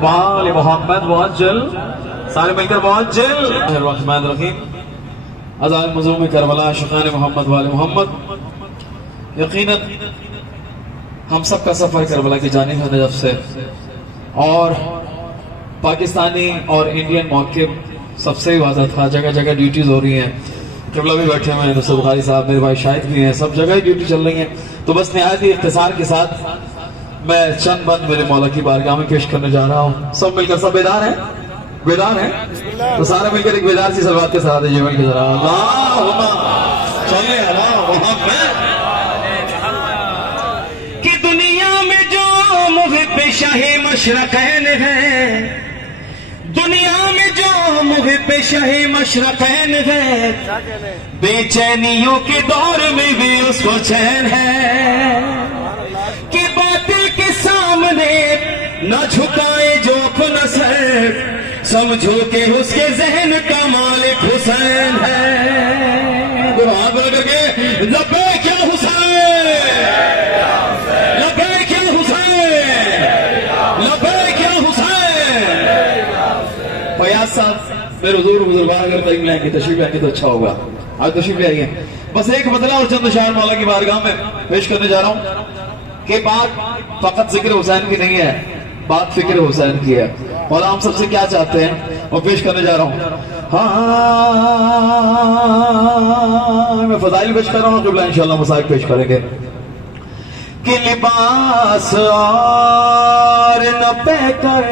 वाले मोहम्मद मुअज्जल, सारे मिलकर मुअज्जल। रहमान रहीम। अज़ान मज़लूम करबला शुकान मोहम्मद वाले मोहम्मद। यकीनन हम सब का सफर करबला की जानिब है नजफ से, और पाकिस्तानी और इंडियन मौक़िफ़ सबसे ही वाज़ह था। जगह जगह ड्यूटीज हो रही हैं, किबला भी बैठे हुए हैं, नुसरत बुखारी साहब, मेरे भाई शाहिद भी हैं, सब जगह ड्यूटी चल रही है। तो बस निहायत ही इख्तिसार के साथ मैं चंद बंद मेरे मौला की बारगाह में पेश करने जा रहा हूँ। सब मिलकर, सब बेदार हैं, बेदार हैं, तो सारे मिलकर एक बेदार सी सलवात के साथ ये मिलकर जरा अल्लाहुम्मा सल्ली अला मुहम्मद। कि दुनिया में जो मुहिब्ब शाहे मशरक़ैन है, दुनिया में जो मुहिब्ब शाहे मशरक़ैन है, बेचैनियों के दौर में भी उसको चैन है। कि बातिल के सामने न झुकाए जो अपना सर, समझो कि उसके जहन का मालिक हुसैन है। हाथ करके लब्बैक या हुसैन, लब्बैक या हुसैन, लब्बैक या हुसैन। फयाज साहब मेरे हुजूर बुजुर्गान अगर कहीं लाएंगे, तशरीफ आएंगे तो अच्छा होगा। आज तशरीफ आइए। बस एक बदला और चंद शायर मौला की बारगाह में पेश करने जा रहा हूँ कि बात फकत जिक्र हुसैन की नहीं है, बात फिक्र हुसैन की है। और हम सबसे क्या चाहते हैं वो पेश करने जा रहा हूँ। हाँ, मैं फजाइल पेश कर रहा हूँ, किबला इंशाअल्लाह मसाइब पेश करेंगे। कि लिबास और न पहकर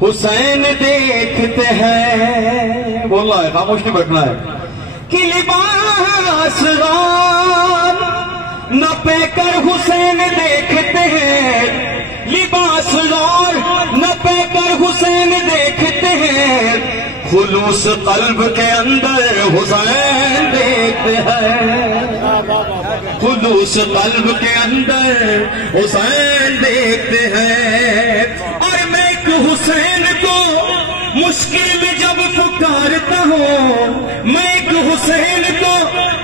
हुसैन देखते हैं। बोलना है, खामोश नहीं बैठना है। कि लिबास और न पहकर हुसैन देखते हैं, लिबास और न पहकर हुसैन देखते हैं, खुलूस कल्ब के अंदर हुसैन देखते हैं, खुलूस कल्ब के अंदर हुसैन देखते हैं। और मैं एक हुसैन को मुश्किल में जब पुकारता हूँ, मैं एक हुसैन को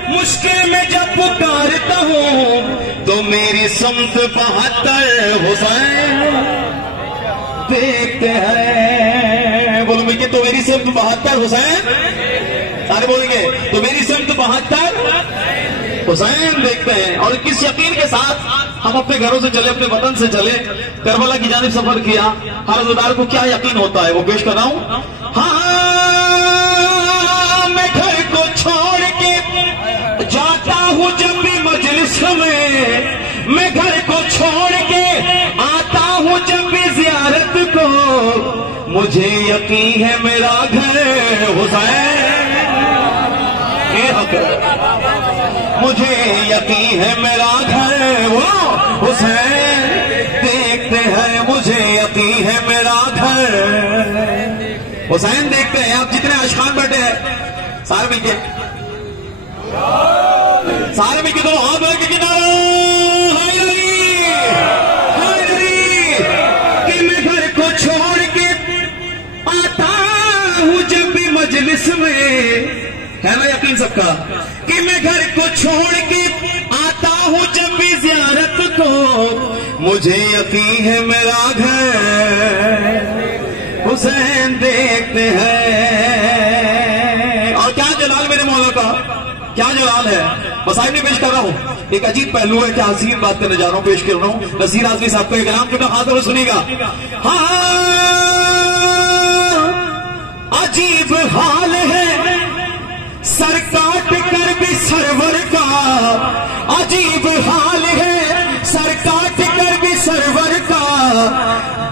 मुश्किल में जब पुकारता हूँ, तो मेरी समत 72 हुसैन देखते हैं। बोलो मिलके, तो मेरी समत 72 हुसैन, सारे बोलेंगे, तो मेरी समत 72 हुसैन देखते हैं। और किस यकीन के साथ हम अपने घरों से चले, अपने वतन से चले, करबला की जानिब सफर किया, हर अज़दार को क्या यकीन होता है वो पेश कर रहा हूं। हाँ, मैं घर को छोड़ के जाता हूँ जब भी मजलिस में, मैं घर को छोड़ के आता हूँ जब भी जियारत को, मुझे यकीन है मेरा घर हुसैन, मुझे यकीन है मेरा घर वो हुसैन देखते हैं, मुझे यकीन है मेरा घर हुसैन देखते हैं। आप जितने आशिकान बैठे हैं सारे मिलके, सारे मिलके दोनों हाथ बढ़ा के किनारा कि मैं घर को छोड़ के आता हूँ जब भी मजलिस में, है ना यकीन सबका, कि मैं घर को छोड़ के आता हूँ जब भी जियारत को, मुझे यकीन है मेरा घर हुसैन देखते हैं। और क्या जलाल मेरे मौला का, क्या जलाल है। मसाइब नहीं पेश कर रहा हूँ, एक अजीब पहलू है, क्या हसीन बात करने जा रहा हूँ, पेश कर रहा हूँ। नसीर आजमी साहब को एक नाम जो हाथ में सुनेगा। हाँ, अजीब हाल है सर काट कर भी सरवर का, अजीब हाल है सर काट कर भी सरवर का,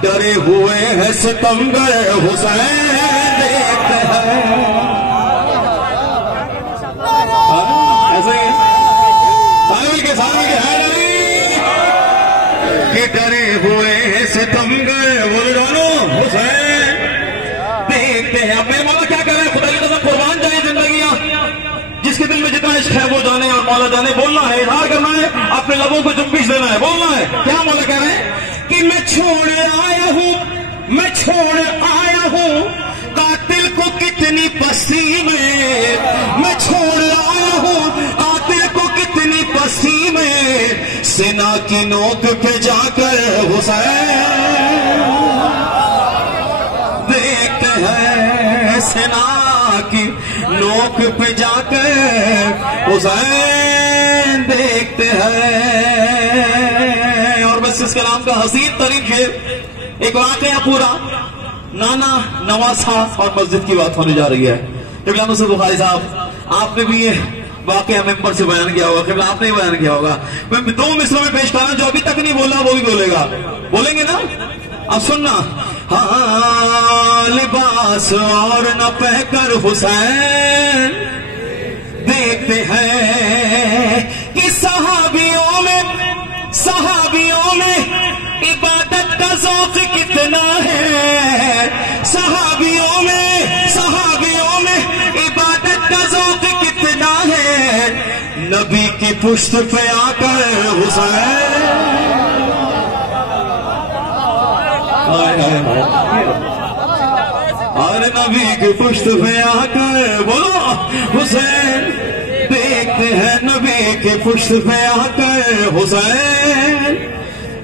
डरे हुए हैं सितमगर हुसैन देखते हैं। ऐसे ही सारे के है कि डरे हुए हैं सितमगर बोले जानो हुसैन देखते हैं। अब मेरे मौला क्या कर रहे हैं, खुदा की कसम कुर्बान जाए जिंदगियां, जिसके दिल में जितना इश्क है वो जाने और मौला जाने। बोलना है, इजहार करना है, अपने लबों को जुम्बिश देना है, बोलना है। क्या मौला कह रहे हैं कि मैं छोड़ आया हूँ, मैं छोड़ आया हूँ कातिल को कितनी पस्ती में, मैं छोड़ आया हूँ कातिल को कितनी पस्ती उसी में सिना की नोक पे जाकर हुसैन देखते हैं, सिना की नोक पे जाकर हुसैन देखते हैं। और बस इसके नाम का हसीन तरीन शेर, एक वाकया पूरा नाना नवाज साहब और मस्जिद की बात होने जा रही है। किबला मुसअद बुखारी साहब, आपने भी ये वाकया मेंबर से बयान किया होगा, किबला आपने ही बयान किया होगा। मैं 2 मिसरों में पेश कर रहा हूं, जो अभी तक नहीं बोला वो भी बोलेगा, बोलेंगे ना? अब सुनना। हाँ लिबास और न पहकर हुसैन देखते हैं कि सहाबियों में इबादत का ज़ौक़ कितना है, सहाबियों में इबादत का ज़ौक़ कितना है, नबी की पुश्त पे आकर हुसैन और नबी की पुश्त पे आकर बोलो हुसैन देखते हैं, नबी की पुश्त पे आकर हुसैन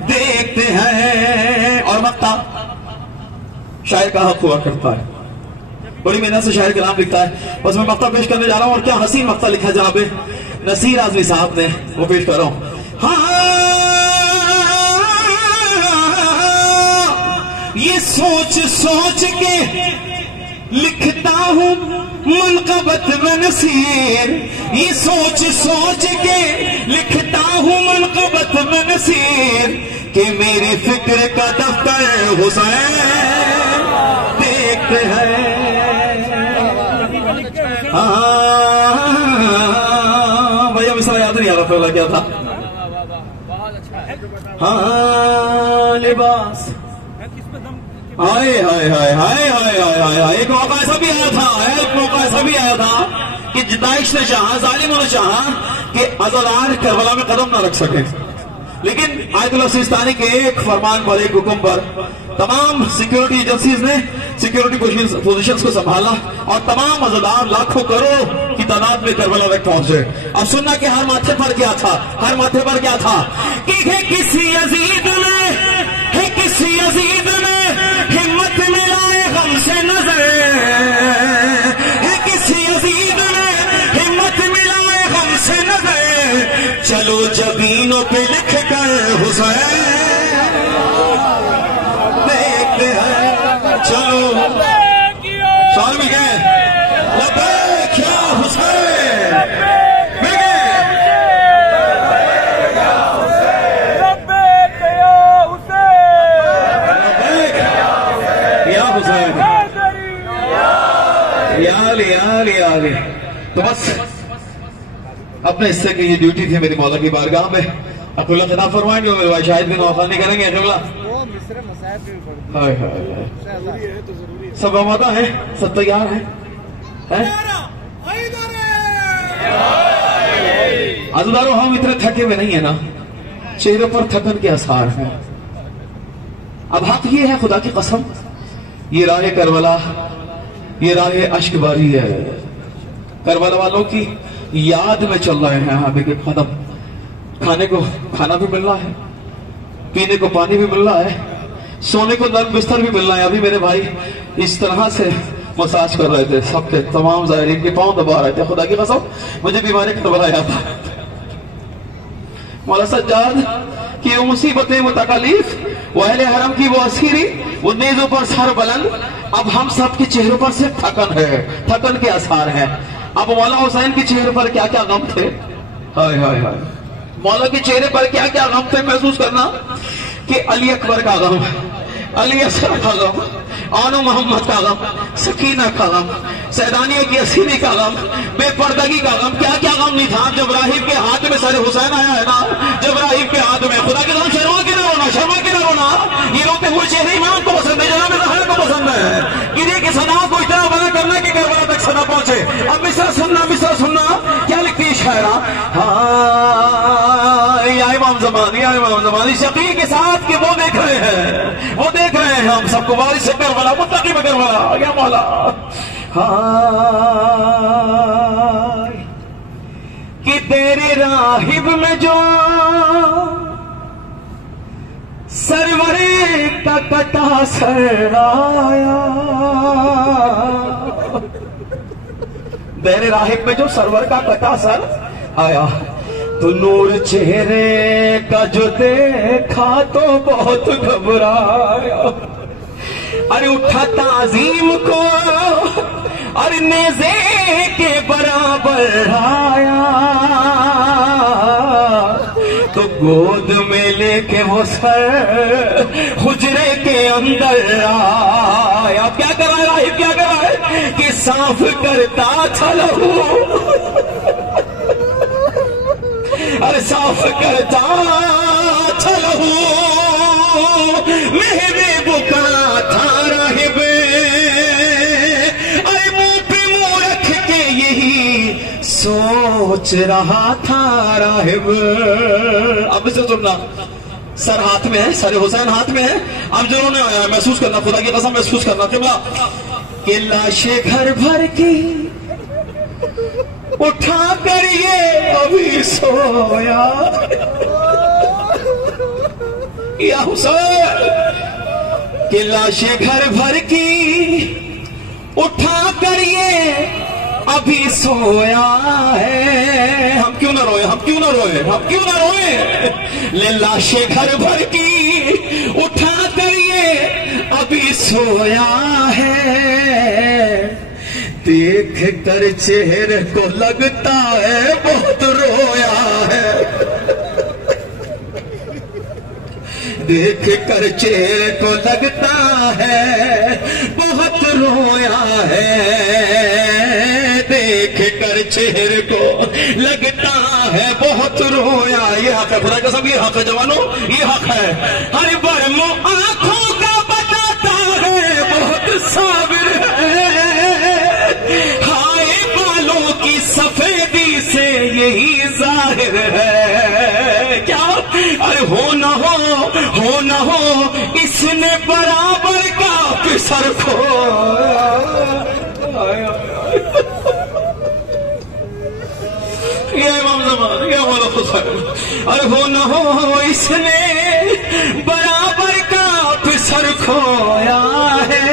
देखते हैं। और मक्ता शायर का हक हुआ करता है, बड़ी मेहनत से शायर कलाम लिखता है। बस मैं मक्ता पेश करने जा रहा हूं, और क्या हसीन मक्ता लिखा जनाब नसीर आजमी साहब ने, वो पेश कर रहा हूं। हाँ ये सोच के लिखता हूं मनक़बत में नसीर, ये सोच के लिखता हूं मनक़बत में नसीर, कि मेरी फिक्र का दफ्तर हुसैन देखते हैं। भैया मिसरा याद नहीं आ रहा पहला क्या था? हाँ लिबास, हाय हाय हाय हाय हाय हाय हाय। एक मौका ऐसा भी आया था, कि जिदाइश ने चाहा, जालिमों ने चाहा कि अज़लार करबला में कदम न रख सके, लेकिन आयतुल्लाह सिस्तानी के एक फरमान पर, एक हुक्म पर तमाम सिक्योरिटी एजेंसीज ने सिक्योरिटी पोजीशंस को संभाला, और तमाम अज़लार लाखों करोड़ की तादाद में करबला तक पहुंचे। अब सुनना कि हर माथे पर क्या था, कि किसी अजीज ने हिम्मत मिलाए गम से नजर, किसी अजीज ने हिम्मत मिलाए गम से नजर, चलो जबीनों पे लिख कर हुसैन देखते हैं। चलो साल में गए लबैक या हुसैन, आगे। तो बस अपने हिस्से की ये ड्यूटी थी मेरी मौला की बारगाह में। अकुल्ला खिताब फरमाएंगे, मेरे भाई शाहिद भी नौखा नहीं करेंगे। सब आमादा है, सब तैयार है? अज़दारों हम इतने थके हुए नहीं है ना, चेहरे पर थकन के आसार हैं। अब हक ये है खुदा की कसम, ये राह करबला, ये राह अश्कबारी है। करबला वालों की याद में चल रहे हैं हम एक कदम। खाने को खाना भी मिल रहा है, पीने को पानी भी मिल रहा है, सोने को नर्म बिस्तर भी मिल रहा है। अभी मेरे भाई इस तरह से मसाज कर रहे थे, सबके तमाम ज़ायरीन के पांव दबा रहे थे। खुदा की कसम मुझे बीमारी का दबा याद था। मौला सज्जाद की वो मुसीबतें, वो तकलीफ, वो अहले हरम की वो असीरी, वो नेज़ों पर सर बुलंद। अब हम सब के चेहरों पर सिर्फ थकन है, थकन के आसार हैं। अब मौला हुसैन के चेहरे पर क्या क्या गम थे, हाय हाय हाय। मौला के चेहरे पर क्या क्या गम थे, महसूस करना कि अली अकबर का गम, अली असर का गम, आनो मोहम्मद का गम, सकीना का गम, सैदानियों की असीरी का गम, बेपर्दगी का गम, क्या क्या गम नहीं था। जब राहिब के हाथ में सर हुसैन आया है ना, जब राहिब के हाथ में, खुदा के नाम शर्मा के ना रोना, शर्मा के ना रोना। ये रोते हुए चेहरे इमाम को पसंद है, जनाब ज़हरा को पसंद है। गिरे की सना को इतना बना करना कि करबला तक सना पहुंचे। अब मिसरा सुनना क्या लिखती है शायरा। या इमाम ज़मानी शकील के साथ के वो देख रहे हैं हम सबको बारिश से करबला, मुत्तकी में करबला, या मौला। कि तेरे राहिब में जो सरवरे का कटा सर आया, तेरे राहिब में जो सरवर का कटा सर आया, तो नूर चेहरे का जो देखा तो बहुत घबराया। अरे उठा ताजीम को अरे नेज़े के बराबर आया, तो गोद में लेके वो सर हुजरे के अंदर आया। क्या कर रहा है, क्या कर रहा है कि साफ करता था लहू, अरे साफ करता था लहू, मेरे बुका था राहिब, अरे मुंह पे मुंह रख के यही सोच रहा था राहिब। अब से सुनना, सर हाथ में है, सर हुसैन हाथ में है, अब जो उन्होंने महसूस करना, खुदा की कसम महसूस करना कि लाशें घर भर की उठा कर ये अभी सोया, या हुसैन कि लाशें घर भर की उठा कर ये अभी सोया है। हम क्यों ना रोए, हम क्यों ना रोए, हम क्यों ना रोए, ले लाशें घर भर की उठा कर ये अभी सोया है। देख कर चेहरे को लगता है बहुत रोया है, देख कर चेहरे को लगता है बहुत रोया है, देख कर चेहरे को लगता है बहुत रोया। ये हक है, खुदा कसम, ये हक है जवानों, ये हक है। हर बर्म आंखों का बताता है बहुत साबिर है, हाय बालों की सफेदी से यही जाहिर है। क्या अरे हो न हो इसने बराबर का पिसर खोया, ये इमाम ज़मान, ये मौला हुसैन, अरे हो न हो इसने बराबर का पिसर खोया है।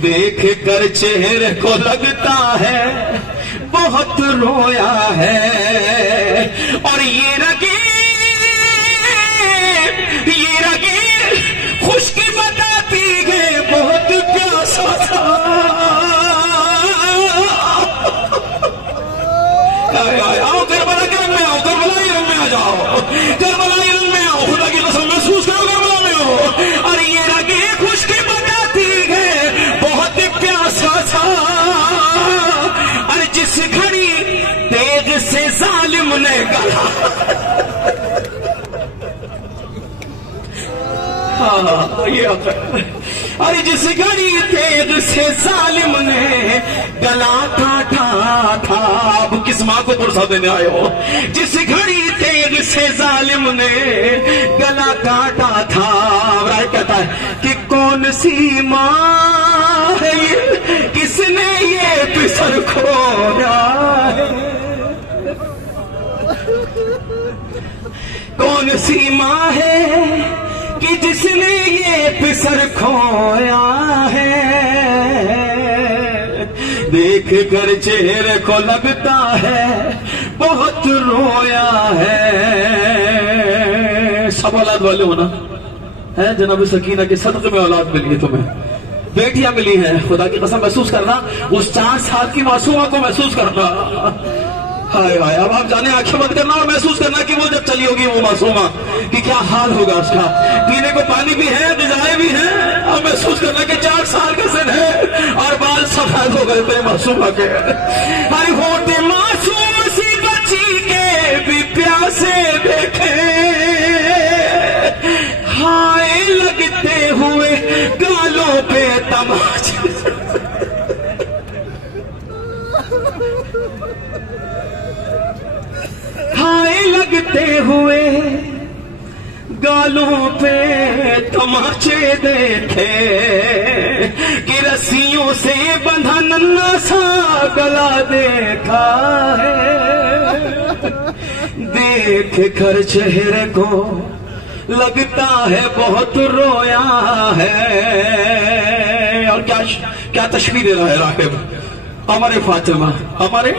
देख कर चेहरे को लगता है बहुत रोया है, और ये रगे खुशकी बताती है बहुत प्यासा था। आओ करबला के रंग में आओ, करबला के रंग में आ जाओ, करबला के रंग में आओ, खुदा की कसम महसूस करो करबला में हो। और ये रगे खुशकी बताती है बहुत प्यासा था, और जिस घड़ी तेग से जालिम ने गला, हाँ ये अरे जिस घड़ी तेग से जालिम ने गला काटा था। अब किस माँ को पुरसा देने आए हो, जिस घड़ी तेग से जालिम ने गला काटा था। राय कहता है कि कौन सी माँ है ये, किसने ये पिसर खोया है, कौन सी माँ है कि जिसने ये पिसर खोया है। देख कर चेहरे को लगता है बहुत रोया है। सब औलाद वाले हो ना, है जनाब सकीना के सदक़े में औलाद मिली है तुम्हें, बेटियां मिली हैं, खुदा की कसम महसूस करना उस 4 साल की मासूमा को महसूस करना। हाय हाय, अब आप जाने आंखें बंद करना और महसूस करना कि वो जब चली होगी वो मासूमा कि क्या हाल होगा उसका। पीने को पानी भी है, ग़िज़ाएं भी हैं, अब महसूस करना कि 4 साल का सिन है और बाल सफेद हो गए थे मासूमा के। हर होते मासूम सी बच्ची के भी प्यासे देखे, हाय लगते हुए गालों पे तमाचे, हाय लगते हुए गालों पे तमाचे देखे, कि रस्सियों से बंधा नन्हा सा गला देखा है, देख कर चेहरे को लगता है बहुत रोया है। और क्या क्या तशबीह दे रहा है राहिब, हमारे फातिमा, हमारे